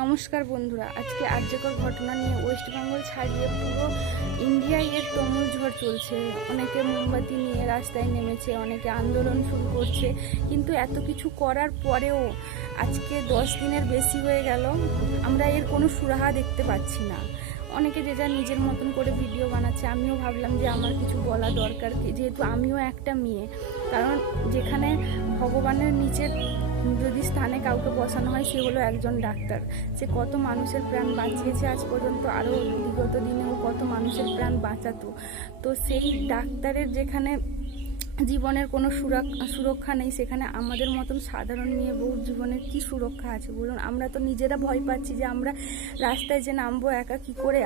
নমস্কার বন্ধুরা, আজকে আর্যকর ঘটনা নিয়ে ওয়েস্ট বেঙ্গল ছাড়িয়ে পুরো ইন্ডিয়ায় এর তুমুল ঝড় চলছে। অনেকে মোমবাতি নিয়ে রাস্তায় নেমেছে, অনেকে আন্দোলন শুরু করছে, কিন্তু এত কিছু করার পরেও আজকে 10 দিনের বেশি হয়ে গেল, আমরা এর কোনো সুরাহা দেখতে পাচ্ছি না। অনেকে যে যা নিজের মতন করে ভিডিও বানাচ্ছে। আমিও ভাবলাম যে আমার কিছু বলা দরকার, যেহেতু আমিও একটা মেয়ে। কারণ যেখানে ভগবানের নিচের যদি স্থানে কাউকে বসানো হয়, সে হলো একজন ডাক্তার। সে কত মানুষের প্রাণ বাঁচিয়েছে আজ পর্যন্ত, আরও বিগত দিনেও কত মানুষের প্রাণ বাঁচাতো। তো সেই ডাক্তারের যেখানে জীবনের কোনো সুরক্ষা নেই, সেখানে আমাদের মতন সাধারণ মেয়ে বউ জীবনের কি সুরক্ষা আছে বলুন? আমরা তো নিজেরা ভয় পাচ্ছি যে আমরা রাস্তায় যে নামবো একা কি করে।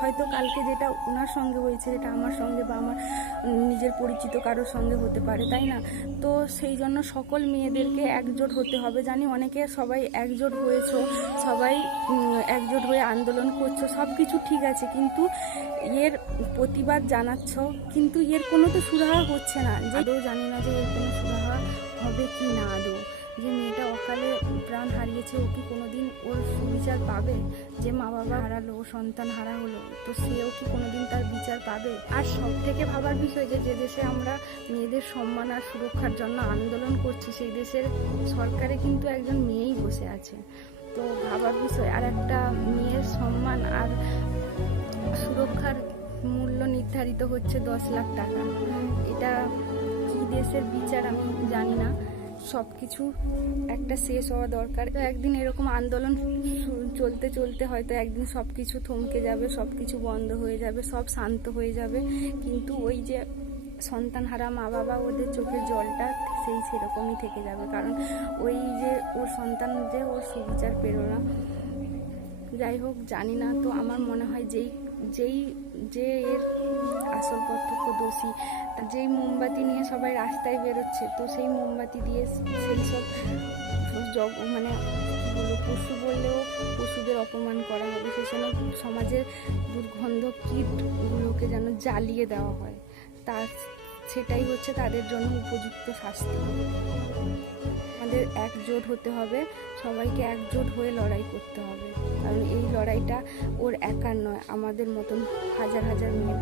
হয়তো কালকে যেটা ওনার সঙ্গে হয়েছে, যেটা আমার সঙ্গে বা আমার নিজের পরিচিত কারোর সঙ্গে হতে পারে, তাই না? তো সেই জন্য সকল মেয়েদেরকে একজোট হতে হবে। জানি অনেকে সবাই একজোট হয়েছো, সবাই একজোট হয়ে আন্দোলন করছো, সব কিছু ঠিক আছে, কিন্তু এর প্রতিবাদ জানাচ্ছ, কিন্তু এর কোনো তো সুরাহা হচ্ছে না। আদৌ জানি না যে এর কোনো সুরাহা হবে কি না। আদৌ যে মেয়েটা অকালে প্রাণ হারিয়েছে, ও কি কোনোদিন ওর সুবিচার পাবে? যে মা বাবা হারালো, সন্তান হারা হলো, তো সেও কি কোনোদিন তার বিচার পাবে? আর সব থেকে ভাবার বিষয় যে যে দেশে আমরা মেয়েদের সম্মান আর সুরক্ষার জন্য আন্দোলন করছি, সেই দেশের সরকারে কিন্তু একজন মেয়েই বসে আছে। তো ভাবার বিষয়। আর একটা মেয়ের সম্মান আর সুরক্ষার মূল্য নির্ধারিত হচ্ছে 10 লাখ টাকা। এটা কি দেশের বিচার আমি জানি না। সব কিছু একটা শেষ হওয়া দরকার। তো একদিন এরকম আন্দোলন চলতে চলতে হয়তো একদিন সব কিছু থমকে যাবে, সব কিছু বন্ধ হয়ে যাবে, সব শান্ত হয়ে যাবে, কিন্তু ওই যে সন্তান হারা মা বাবা, ওদের চোখের জলটা সেরকমই থেকে যাবে। কারণ ওই যে ওর সন্তান যে ওর সুবিচার পেরো না। যাই হোক, জানি না। তো আমার মনে হয় যে এর আসল প্রত্যক্ষ দোষী, যেই মোমবাতি নিয়ে সবাই রাস্তায় বেরোচ্ছে, তো সেই মোমবাতি দিয়ে সেই সব মানে কী বলবো, পশু বললেও পশুদের অপমান করা হবে। সেই জন্য সমাজের দুর্গন্ধ কীটগুলোকে যেন জ্বালিয়ে দেওয়া হয়, সেটাই হচ্ছে তাদের জন্য উপযুক্ত শাস্তি। আমাদের একজোট হতে হবে, সবাইকে একজোট হয়ে লড়াই করতে হবে। কারণ এই লড়াইটা ওর একার নয়, আমাদের মতন হাজার হাজার মেয়ে